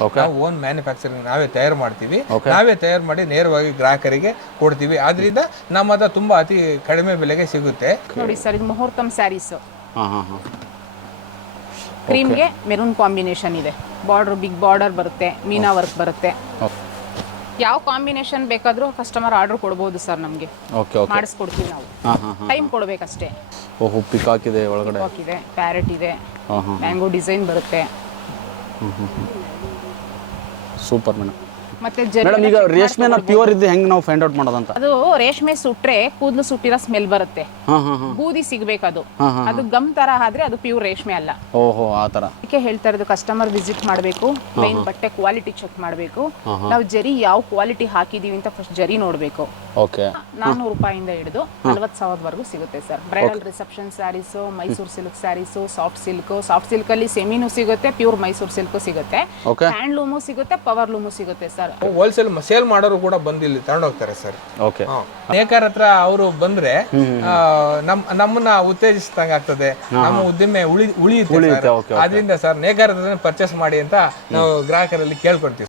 ನಾವು own manufacturing ನಾವೇ ತಯಾರು ಮಾಡ್ತೀವಿ, ನಾವೇ ತಯಾರು ಮಾಡಿ ನೇರವಾಗಿ ಗ್ರಾಹಕರಿಗೆ ಕೊಡ್ತೀವಿ. ಆದ್ರಿಂದ ನಮ್ಮದ ತುಂಬಾ ಅತಿ ಕಡಿಮೆ ಬೆಲೆಗೆ ಸಿಗುತ್ತೆ. ನೋಡಿ ಸರ್, ಇದು ಮುಹೂರ್ತಂ ಸ್ಯಾರೀಸ್. ಕ್ರೀಮ್ಗೆ ಮೆರೂನ್ ಕಾಂಬಿನೇಷನ್ ಇದೆ. ಬಾರ್ಡರ್ ಬಿಗ್ ಬಾರ್ಡರ್ ಬರುತ್ತೆ, ಮೀನಾ ವರ್ಕ್ ಬರುತ್ತೆ. ಯಾವ ಕಾಂಬಿನೇಷನ್ ಬೇಕಾದ್ರೂ ಕಸ್ಟಮರ್ ಆರ್ಡರ್ ಕೊಡ್ಬೋದು ಸರ್, ನಮಗೆ ಮಾಡಿಸ್ಕೊಡ್ತೀವಿ ನಾವು. ಟೈಮ್ ಕೊಡ್ಬೇಕಷ್ಟೇ. ಓಹೋ, ಪಿಕಾಕ್ ಇದೆ ಒಳಗಡೆ, ಪಿಕಾಕ್ ಇದೆ, ಪ್ಯಾರೆಟ್ ಇದೆ, ಮ್ಯಾಂಗೋ ಡಿಸೈನ್ ಬರುತ್ತೆ. Super madam. ಮತ್ತೆ ಮೇಡಮ್, ಈಗ ರೇಷ್ಮೆನ ಪ್ಯೂರ್ ಇದ್ದು ಹೆಂಗ್ ನಾವು ಫೈಂಡ್ ಔಟ್ ಮಾಡೋದಂತ? ಅದು ರೇಷ್ಮೆ ಸುಟ್ರೆ ಕೂದಲು ಸುಟ್ಟಿರೋ ಸ್ಮೆಲ್ ಬರುತ್ತೆ, ಬೂದಿ ಸಿಗ್ಬೇಕದು. ಅದು ಗಮ್ ತರ ಆದ್ರೆ ಅದು ಪ್ಯೂರ್ ರೇಷ್ಮೆ ಅಲ್ಲ. ಓಹೋ, ಆ ತರ. ಅದಕ್ಕೆ ಹೇಳ್ತಾ ಇರೋದು, ಕಸ್ಟಮರ್ ವಿಸಿಟ್ ಮಾಡಬೇಕು, ಪ್ಲೈನ್ ಬಟ್ಟೆ ಕ್ವಾಲಿಟಿ ಚೆಕ್ ಮಾಡಬೇಕು. ನಾವು ಜರಿ ಯಾವ ಕ್ವಾಲಿಟಿ ಹಾಕಿದೀವಿ ಅಂತ ಫಸ್ಟ್ ಜರಿ ನೋಡಬೇಕು. ಓಕೆ. 400 ರೂಪಾಯಿಂದ ಹಿಡಿದು 40,000ವರೆಗೂ ಸಿಗುತ್ತೆ sir. Bridal reception sarees, Mysore silk sarees, soft silk ಅಲ್ಲಿ ಸೆಮಿನೂ ಸಿಗುತ್ತೆ, ಪ್ಯೂರ್ ಮೈಸೂರು ಸಿಲ್ಕ್ ಸಿಗುತ್ತೆ, ಹ್ಯಾಂಡ್ಲೂಮು ಸಿಗುತ್ತೆ, ಪವರ್ ಲೂಮು ಸಿಗುತ್ತೆ ಸರ್. ಹೋಲ್ಸೇಲ್ ಸೇಲ್ ಮಾಡೋರು ಕೂಡ ಬಂದು ಇಲ್ಲಿ ತಗೊಂಡೋಗ್ತಾರೆ ಸರ್. ಓಕೆ. ನೇಕಾರ ಹತ್ರ ಅವರು ಬಂದ್ರೆ ನಮ್ಮನ್ನ ಉತ್ತೇಜಿಸಿದಂಗ ಆಗ್ತದೆ, ನಮ್ಮ ಉದ್ದಿಮೆ ಉಳಿಯುತ್ತೆ. ಅದರಿಂದ ಸರ್ ನೇಕಾರ ಹತ್ರ ಪರ್ಚೇಸ್ ಮಾಡಿ ಅಂತ ನಾವು ಗ್ರಾಹಕರಲ್ಲಿ ಕೇಳ್ಕೊಡ್ತೀವಿ.